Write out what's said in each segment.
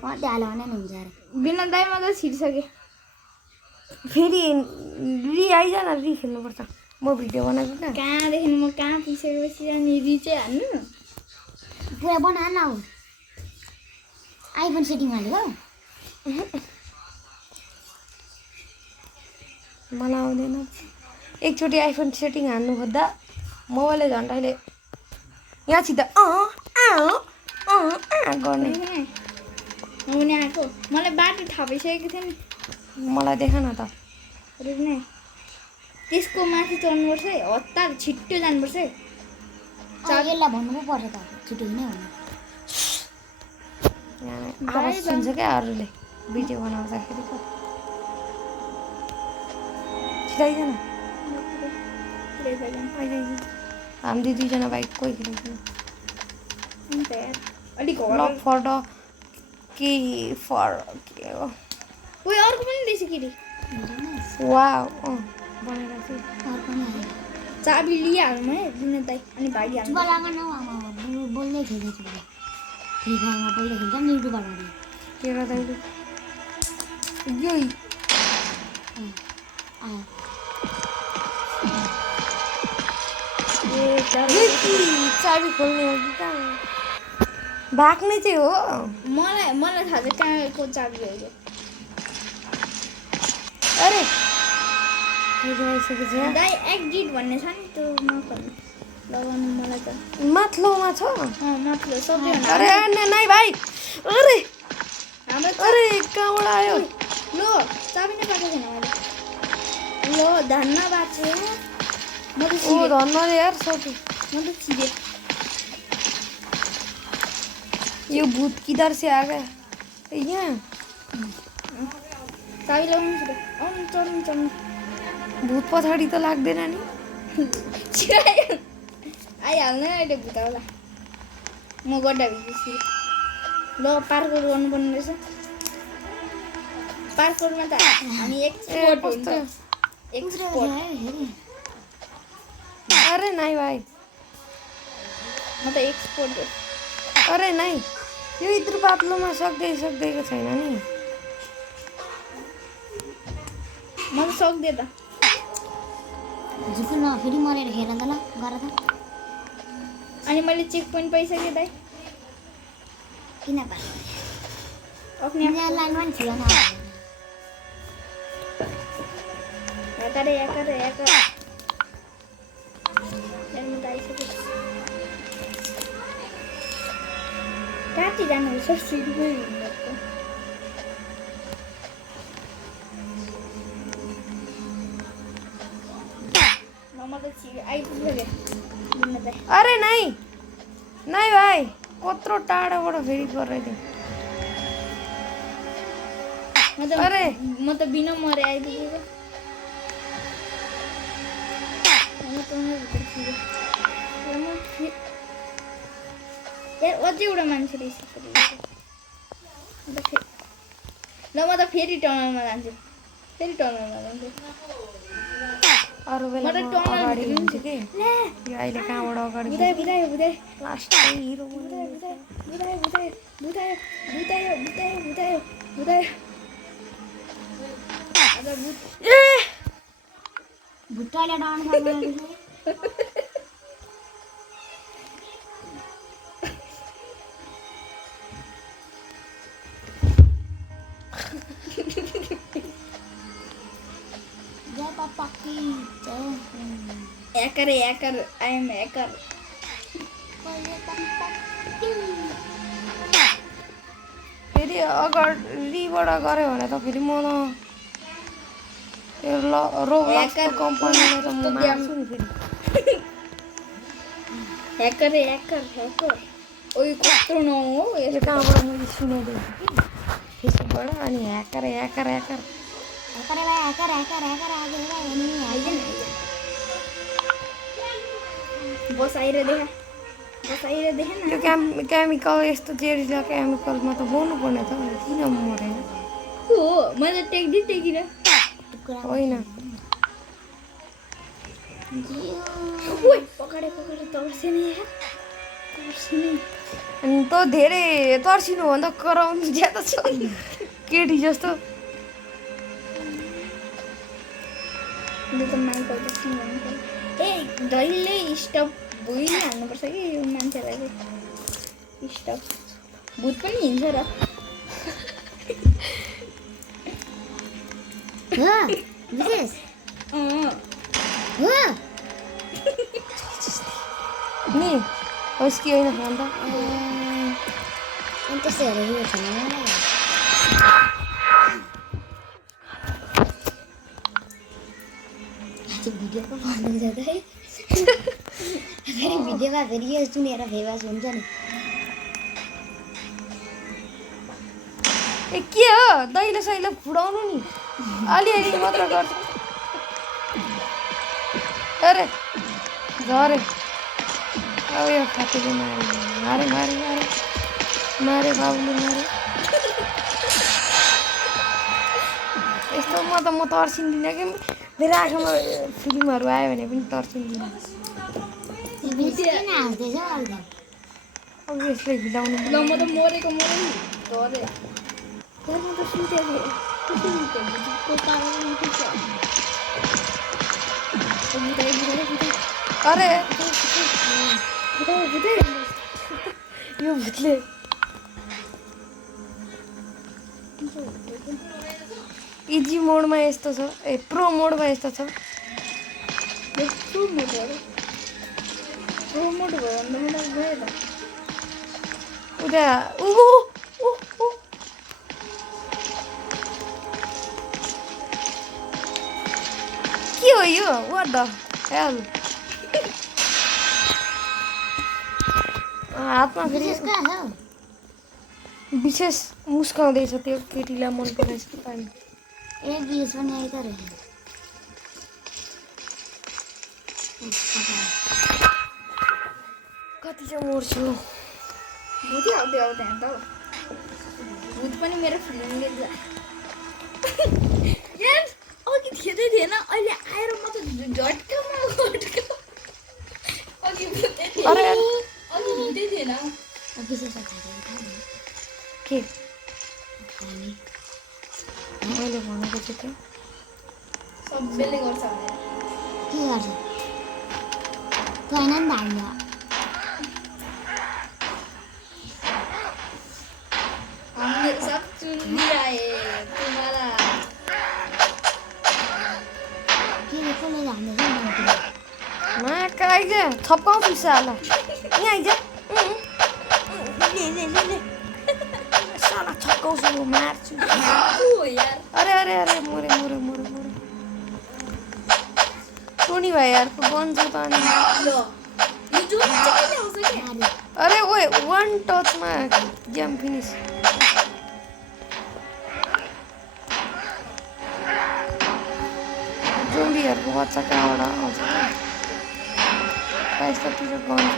कति हाल्यो भने नि हुन्छ अरे बिना दाइमा त छिर्सके फेरि रि आइज न रि खेल्नुपर्छ म भिडियो बनाएको क्या कहाँदेखि म कहाँ पिसेपछि अनि रि चाहिँ हान्नु पुरा बना न हौ आइफोन सेटिङ हालेको मलाई आउँदैन एकचोटि आइफोन सेटिङ हान्नु खोज्दा मोबाइलले झन्डाले यहाँ सिधा गर्ने हुने आएको मलाई बाटो थाहा भइसकेको थियो नि मलाई देख न त रुक्ने त्यसको माथि चढ्नुपर्छ है हतार छिट्टो जानुपर्छ है यसलाई भन्नु पो पर्छ त छिटो नै हुनु आवाज सुन्छ क्या अरूले भिडियो बनाउँदाखेरि पो छिराइज न हामी दुईजना बाइक कोही खेलेको अलिक लक फर द के फर के हो उयो अर्को पनि रहेछ कि वा बनाइरहेको छु अर्को नि आयो चाबी लिइहाल्नु है दिने दाइ अनि भाइ हाल्नु चुबा लाग न आमा बोल्दै खेल्दै छु फ्री फायरमा बोल्दै खेल्छ नि युट्युबबाट के गर्दा यो चाबी खोल्ने हो कि कहाँ भाग्ने चाहिँ हो मलाई थाहा छ कहाँको चाबी हो यो अरे आइसकेको छ दाइ एक्जिट भन्ने छ नि त्यो नखोल्नु लगाउनु मलाई त माथिल्लोमा छ माथिल्लो सबैभन्दा अरे नाइ भाइ अरे हाम्रो अरे कहाँबाट आयो लो चाबी नै पाएको छैन मैले लो धन्यवाद छ म त ओ छिरे धन्न यार सक्यो म त छिरे यो भूत किधर से आ गया यहाँ चाबी लगाउनु छिटो आउनु चढ्नु भूत पछाडि त लाग्दैन नि छिरायो आइहाल्नु अहिले भूत होला म गड्डा भित्र ल पार्कोर गर्नुपर्ने रहेछ पार्कोरमा त हामी एक्सपोर्ट हुन्छ एक्सपोर्ट अरे नाइ भाइ म त एक्सपोर्ट हो अरे नाइ यो इत्रु पातलोमा सक्दैको छैन नि म त सक्दिएँ त झुक्नु न फेरि मरेर खेर त ल गर त अनि मैले चेक पोइन्ट पाइसकेँ दाइ किन पाए आफ्नै यहाँ लाइनमा नि छिरा न याकर यार म त आइसकेँ कहाँ जानुहुन्छ सिधै हिँड्नु अरे नाइ भाइ कत्रो टाढाबाट फेरि गरिदियो अरे म त बिना मरे आइपुगेको यार अझै एउटा मान्छे रहेछ ल म त फेरि टनलमा जान्छु अरू बेला म त म टनल अगाडि भित्र हुन्छु कि यो अहिले कहाँबाट अगाडि बुझायो लास्ट हिरो भुट्टाले डाउन गर्नु Hacker, I am hacker. फेरि अगाडिबाट गऱ्यो भने त फेरि म यो रोब्लक्सको कम्पनीमा त म मार्छु नि फेरि Hacker. ओइ कस्तो न हो यो कहाँबाट मैले सुनेको फेसबुकबाट अनि ह्याकर बसाएर देखा न यो केमिकल यस्तो जेरिला केमिकलमा त बोल्नु पर्ने त किन मरेन हो मैले टेकिन होइन ओइ पकडे तर्से नि यार अनि त धेरै तर्सिनुभन्दा कराउनु ज्यादा छ केटी जस्तो। यो त माइकल जस्तो भन्नु। ए जहिले स्टप भुइँमा हाल्नुपर्छ कि यो मान्छेलाई चाहिँ स्टप। भूत पनि हिँड्छ र हो विशेष हो नि होस् कि होइन अन्त अनि त्यस्तै हेरेर उयो छैन मलाई त्यो भिडियोको भन्नु जाँदा है फेरि भिडियोमा फेरि यो सुनेर फेमस हुन्छ नि। ए के हो दैलो सैलो फुडाउनु नि अलिअलि मात्र गर्छ। अरे झरे अब यो खातेले मारे मारे मारे मारे मारे बाबुले मारे। यस्तोमा त म तर्सिँदिनँ कि मेरो आँखामा फिल्महरू आयो भने पनि तर्सिँदिनँ। किन हाँस्दैछ अहिले अब यसलाई हिलाउनु ल म त मरेको मरे डरे तर म त सुतेको को कारण अरे यो भूतले इजी मोडमा यस्तो छ ए प्रो मोडमा यस्तो छ। प्रोमोट भयो भने त मलाई गयो त उता के हो यो व्हाट द हेल हातमा फेरि विशेष कहाँ छ विशेष मुस्काउँदैछ त्यो केटीलाई मन पराएछ कि पानी। ए विशेष पनि आइता रहेछ कति चाहिँ मर्छु भूत आउँदै आउँदै अन्त भूत पनि मेरो फिल्मले यार अघि थिएदै थिएन अहिले आएर म त झट्कामा अघि भूतै थिएन अरे अघि भूतै थिएन विशेष के मैले भनेको चाहिँ त्यो सबैले गर्छ भने के गर्छ तँ होइन नि त हामीलाई हमने सब चुन लिया है तुम्हारा के कसले जान्दैछ नि मा आइज छप्काउँछु साला यहाँ आइज ले साला छप्काउँछु मार्छु। ओ यार अरे अरे अरे मोरे मोरे मोरे मोरे टोनी भाइ यारको गन छ त अनि ल यो जो चाहिँ के आउँछ के अरे ओए वान टचमा गेम फिनिस। जोम्बीहरूको बच्चा कहाँबाट आउँछ यतातिर गन छ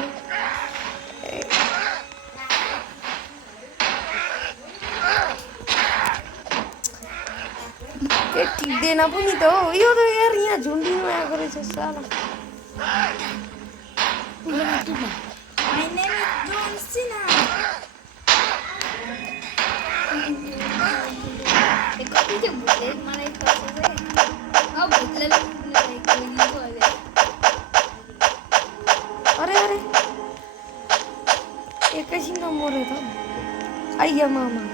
ए टिक्दैन पनि त हो यो त यार यहाँ झुन्डिनु आएको रहेछ साला। My name is John Cena. कति चाहिँ भूतले मलाई पर्छ चाहिँ अब भूतले अरे अरे एकैछिन त मऱ्यो त आइया मामा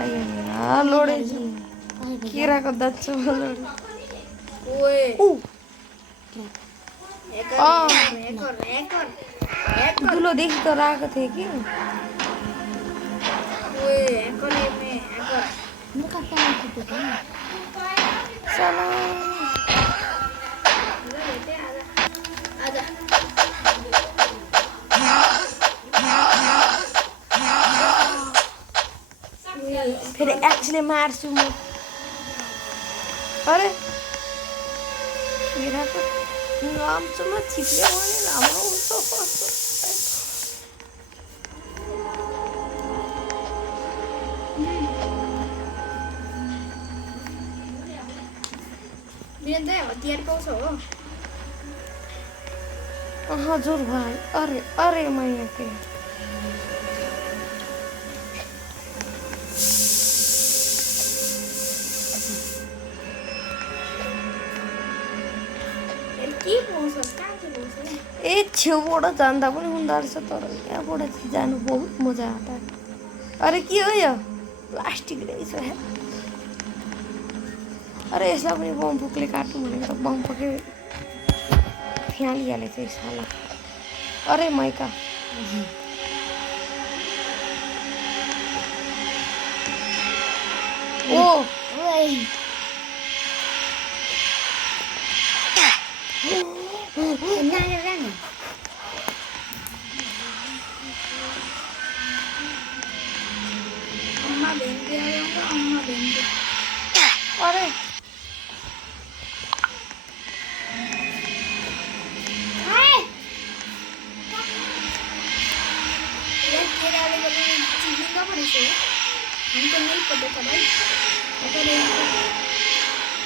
आइया लोडे किराको दाँतमा लोडे ओए ऊ ह्याकर दुलोदेखि त राखेको थिएँ कि ओए ह्याकर साला आजा फेरि एक्सले मार्छु म। अरे किराको लाम्चोमा छिप्यो भने लामो हुन्छ बिहान चाहिँ हतियार पाउँछ हो हजुर भाइ अरे अरे मैया के के पाउँछ कहाँ चाहिँ पाउँछ ए छेउबाट जाँदा पनि हुँदो रहेछ तर यहाँबाट चाहिँ जानु बहुत मजा आउँछ अरे के हो यो प्लास्टिक रहेछ हे। अरे यसलाई पनि बम फुकले काट्नु भनेको त बम फुके फ्यालिहालेछ यो साला अरे माइका ओ ओइ नागेर न अम्मा भेन्डी आयो अम्मा भेन्डी अरे यार केराले पनि चिनिँदा पो रहेछ हो हमको नहीं पता था भाई पता नहीं था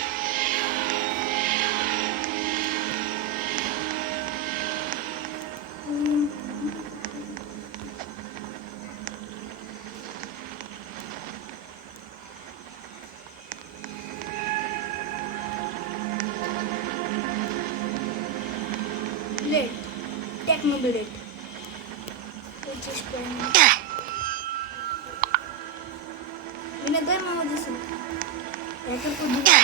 लेट टेक्नोबिलेट which is going मैंने दो मामा जैसे हैकर को दिखा